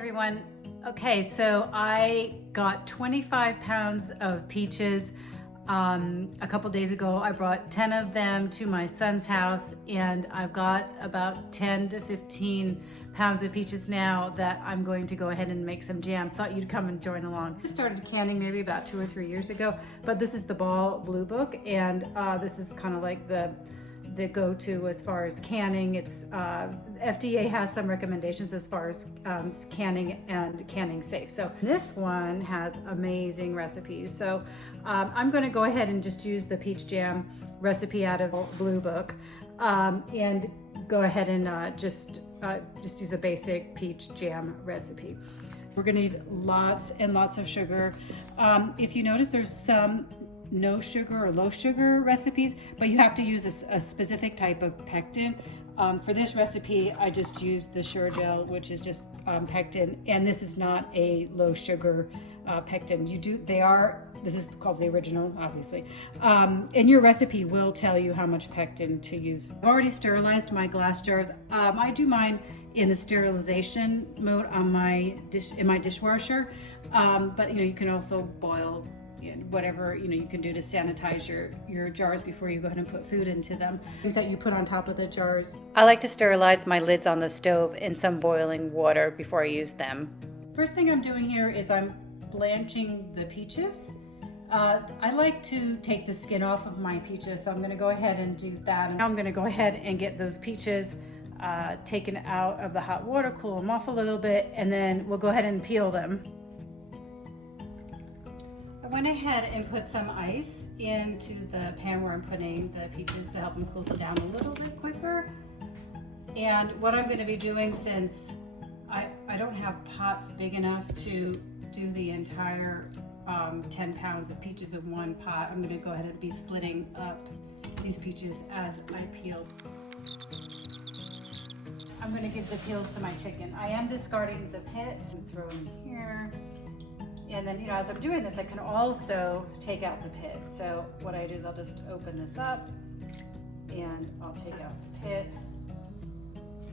Everyone. Okay, so I got 25 pounds of peaches a couple days ago. I brought 10 of them to my son's house, and I've got about 10 to 15 pounds of peaches now that I'm going to go ahead and make some jam. Thought you'd come and join along. I started canning maybe about 2 or 3 years ago, but this is the Ball Blue Book, and this is kind of like the go-to as far as canning. It's FDA has some recommendations as far as canning and canning safe. So this one has amazing recipes. So I'm going to go ahead and just use the peach jam recipe out of Blue Book and go ahead and just use a basic peach jam recipe. We're going to need lots and lots of sugar. If you notice, there's some no sugar or low sugar recipes, but you have to use a specific type of pectin. For this recipe, I just used the Sure-Jell, which is just pectin, and this is not a low sugar pectin. This is called the original, obviously. And your recipe will tell you how much pectin to use. I've already sterilized my glass jars. I do mine in the sterilization mode on in my dishwasher, but you can also boil whatever you can do to sanitize your jars before you go ahead and put food into them. Things that you put on top of the jars. I like to sterilize my lids on the stove in some boiling water before I use them. First thing I'm doing here is I'm blanching the peaches. I like to take the skin off of my peaches, so I'm going to go ahead and do that. Now I'm going to go ahead and get those peaches taken out of the hot water, cool them off a little bit, and then we'll go ahead and peel them. I went ahead and put some ice into the pan where I'm putting the peaches to help them cool down a little bit quicker. And what I'm going to be doing, since I don't have pots big enough to do the entire 10 pounds of peaches in one pot, I'm going to go ahead and be splitting up these peaches as I peel. I'm going to give the peels to my chicken. I am discarding the pits and throw them here. And then, as I'm doing this, I can also take out the pit. So what I do is I'll just open this up and I'll take out the pit.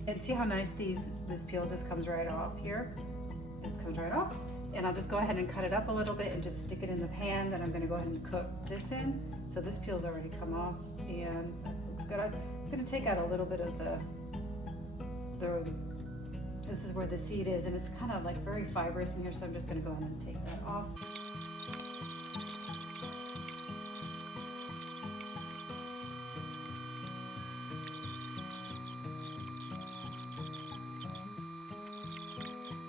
And see how nice this peel just comes right off here? This comes right off. And I'll just go ahead and cut it up a little bit and just stick it in the pan that I'm gonna go ahead and cook this in. So this peel's already come off and that looks good. I'm gonna take out a little bit of this is where the seed is, and it's kind of like very fibrous in here, so I'm just going to go ahead and take that off.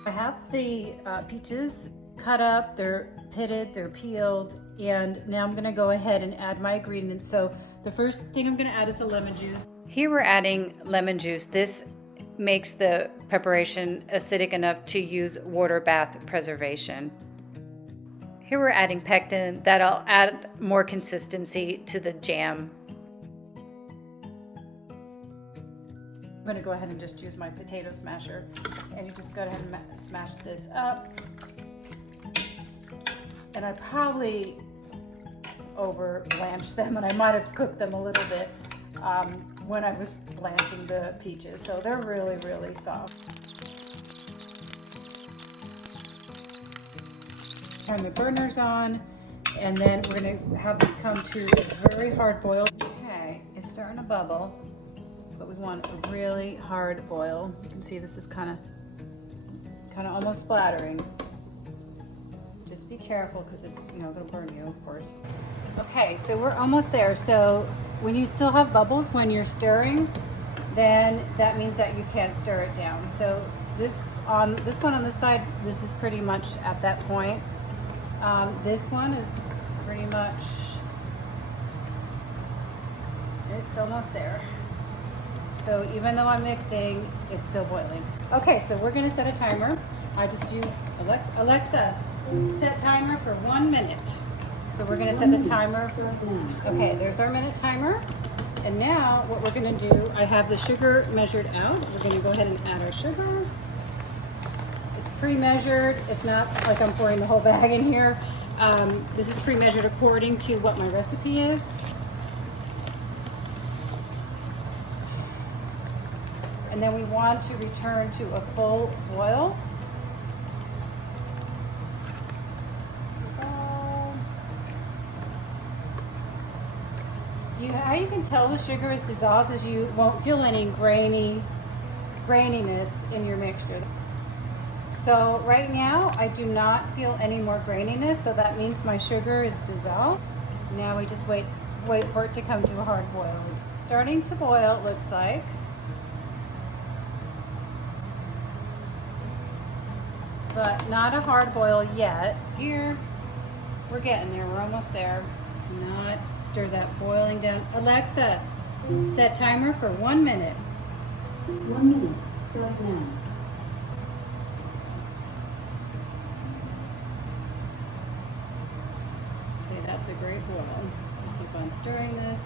I have the peaches cut up, they're pitted, they're peeled, and now I'm going to go ahead and add my ingredients. So the first thing I'm going to add is the lemon juice. Here we're adding lemon juice. This makes the preparation acidic enough to use water bath preservation. Here we're adding pectin. That'll add more consistency to the jam. I'm going to go ahead and just use my potato smasher, and you just go ahead and smash this up. And I probably over blanched them, and I might have cooked them a little bit when I was blanching the peaches, so they're really, really soft. Turn the burners on, and then we're going to have this come to a very hard boil. Okay, it's starting to bubble, but we want a really hard boil. You can see this is kind of almost splattering. Just be careful because it's going to burn you, of course. Okay, so we're almost there. So when you still have bubbles when you're stirring, then that means that you can't stir it down. So this one on the side, this is pretty much at that point. This one is pretty much, it's almost there. So even though I'm mixing, it's still boiling. Okay, so we're gonna set a timer. I just use Alexa, set timer for 1 minute. So we're gonna set the timer. Okay, there's our minute timer. And now what we're gonna do, I have the sugar measured out. We're gonna go ahead and add our sugar. It's pre-measured. It's not like I'm pouring the whole bag in here. This is pre-measured according to what my recipe is. And then we want to return to a full boil. how you can tell the sugar is dissolved is you won't feel any graininess in your mixture. So right now I do not feel any more graininess, so that means my sugar is dissolved. Now we just wait for it to come to a hard boil. It's starting to boil, it looks like. But not a hard boil yet. Here, we're getting there, we're almost there. Not stir that boiling down. Alexa, set timer for 1 minute. 1 minute, start now. Okay, that's a great boil. Keep on stirring this.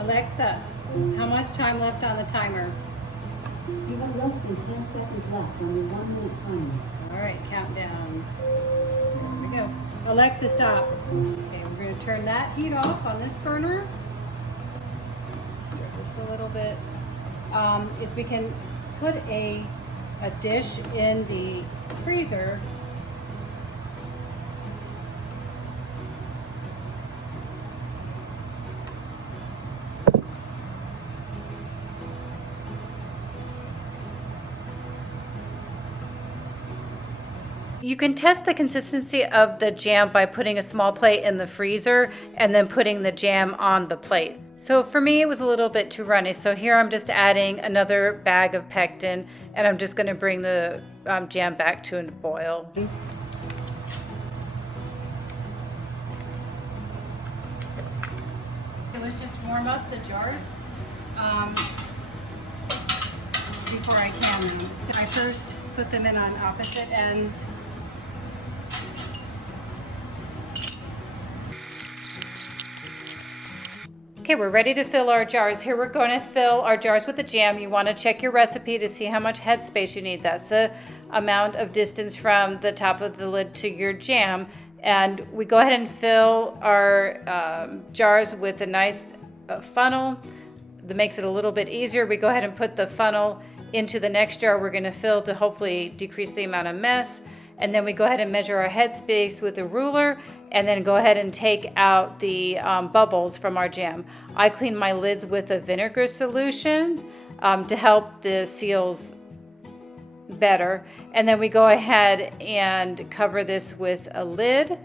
Alexa, how much time left on the timer? You have less than 10 seconds left on your 1 minute timer. All right, countdown. There we go. Alexa, stop. Okay, we're going to turn that heat off on this burner. Stir this a little bit. Is we can put a dish in the freezer. You can test the consistency of the jam by putting a small plate in the freezer and then putting the jam on the plate. So for me, it was a little bit too runny. So here I'm just adding another bag of pectin, and I'm just going to bring the jam back to a boil. Let's just warm up the jars before I can them. So I first put them in on opposite ends. Okay, we're ready to fill our jars. Here we're going to fill our jars with the jam. You want to check your recipe to see how much headspace you need. That's the amount of distance from the top of the lid to your jam. And we go ahead and fill our jars with a nice funnel that makes it a little bit easier. We go ahead and put the funnel into the next jar we're going to fill to hopefully decrease the amount of mess. And then we go ahead and measure our headspace with a ruler, and then go ahead and take out the bubbles from our jam. I clean my lids with a vinegar solution to help the seals better. And then we go ahead and cover this with a lid,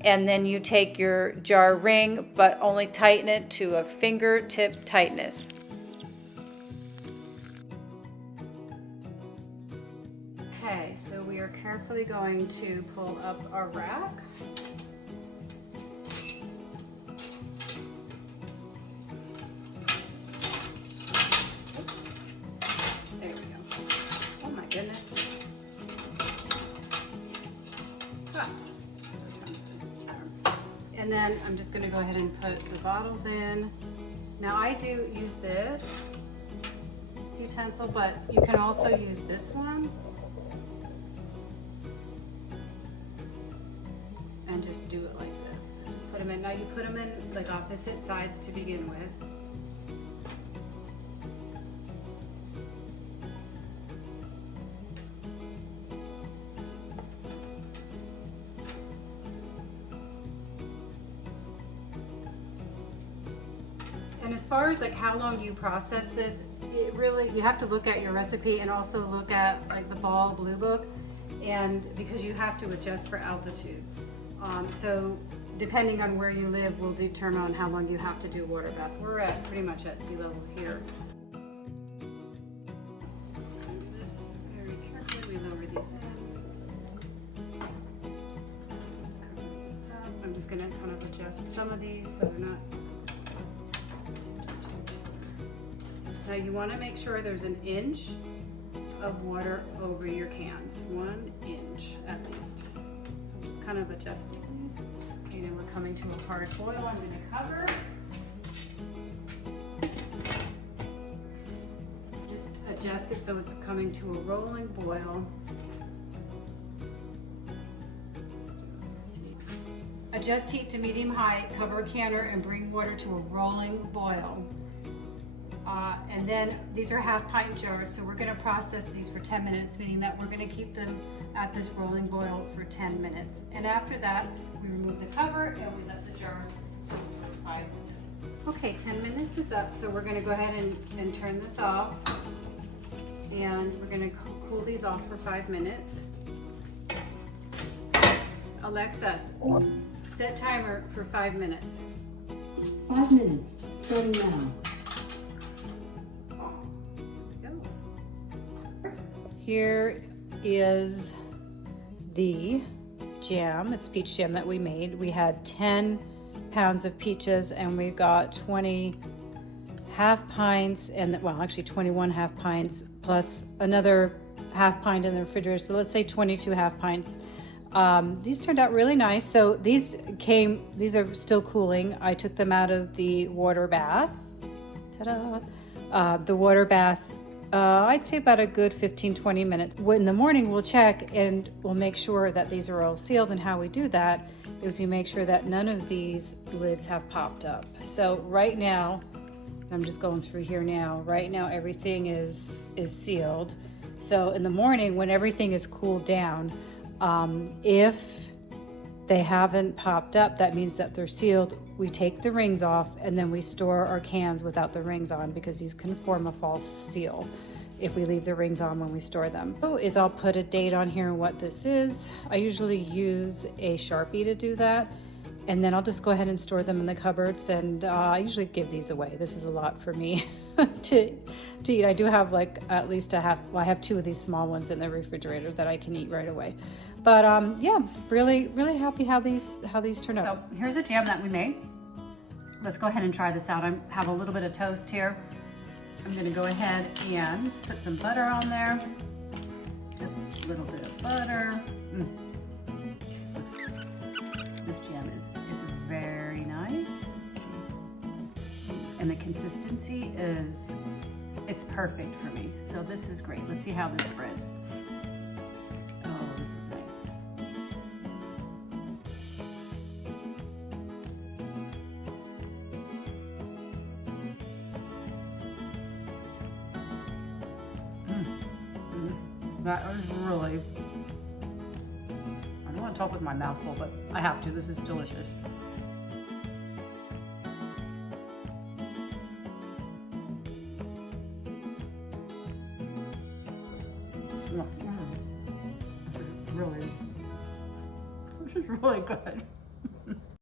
and then you take your jar ring, but only tighten it to a fingertip tightness. Okay, so we are carefully going to pull up our rack. There we go. Oh my goodness. And then I'm just going to go ahead and put the bottles in. Now I do use this utensil, but you can also use this one. And just do it like this. Just put them in. Now you put them in like opposite sides to begin with. And as far as like how long you process this, it really, you have to look at your recipe and also look at like the Ball Blue Book, and because you have to adjust for altitude. So depending on where you live will determine how long you have to do water bath. We're at pretty much at sea level here. Just gonna do this very carefully. We lower these in. Just cover this up. I'm just gonna kind of adjust some of these so they're not. Now you want to make sure there's an inch of water over your cans. 1 inch at least. So just kind of adjusting these. Okay, now we're coming to a hard boil. I'm going to cover. Just adjust it so it's coming to a rolling boil. Adjust heat to medium high, cover a canner, and bring water to a rolling boil. And then these are half pint jars, so we're gonna process these for 10 minutes, meaning that we're gonna keep them at this rolling boil for 10 minutes. And after that, we remove the cover and we let the jars cool for 5 minutes. Okay, 10 minutes is up, so we're gonna go ahead and turn this off. And we're gonna cool these off for 5 minutes. Alexa, set timer for 5 minutes. 5 minutes, starting now. Here is the jam. It's peach jam that we made. We had 10 pounds of peaches and we got 20 half pints and, well, actually 21 half pints plus another half pint in the refrigerator. So let's say 22 half pints. These turned out really nice. So these are still cooling. I took them out of the water bath. Ta-da! The water bath, I'd say about a good 15-20 minutes. In the morning, we'll check and we'll make sure that these are all sealed. And how we do that is we make sure that none of these lids have popped up. So right now, I'm just going through here now. Right now, everything is sealed. So in the morning, when everything is cooled down, if they haven't popped up, that means that they're sealed. We take the rings off and then we store our cans without the rings on because these can form a false seal if we leave the rings on when we store them. So I'll put a date on here and what this is. I usually use a Sharpie to do that. And then I'll just go ahead and store them in the cupboards, and I usually give these away. This is a lot for me to eat. I do have like at least a half, well, I have 2 of these small ones in the refrigerator that I can eat right away. But yeah, really happy how these turned out. So here's a jam that we made. Let's go ahead and try this out. I have a little bit of toast here. I'm gonna go ahead and put some butter on there. Just a little bit of butter. This jam it's very nice. Let's see. And the consistency it's perfect for me. So this is great. Let's see how this spreads. Oh, this is nice. That was really, I don't want to talk with my mouth full, but I have to. This is delicious. This is really good.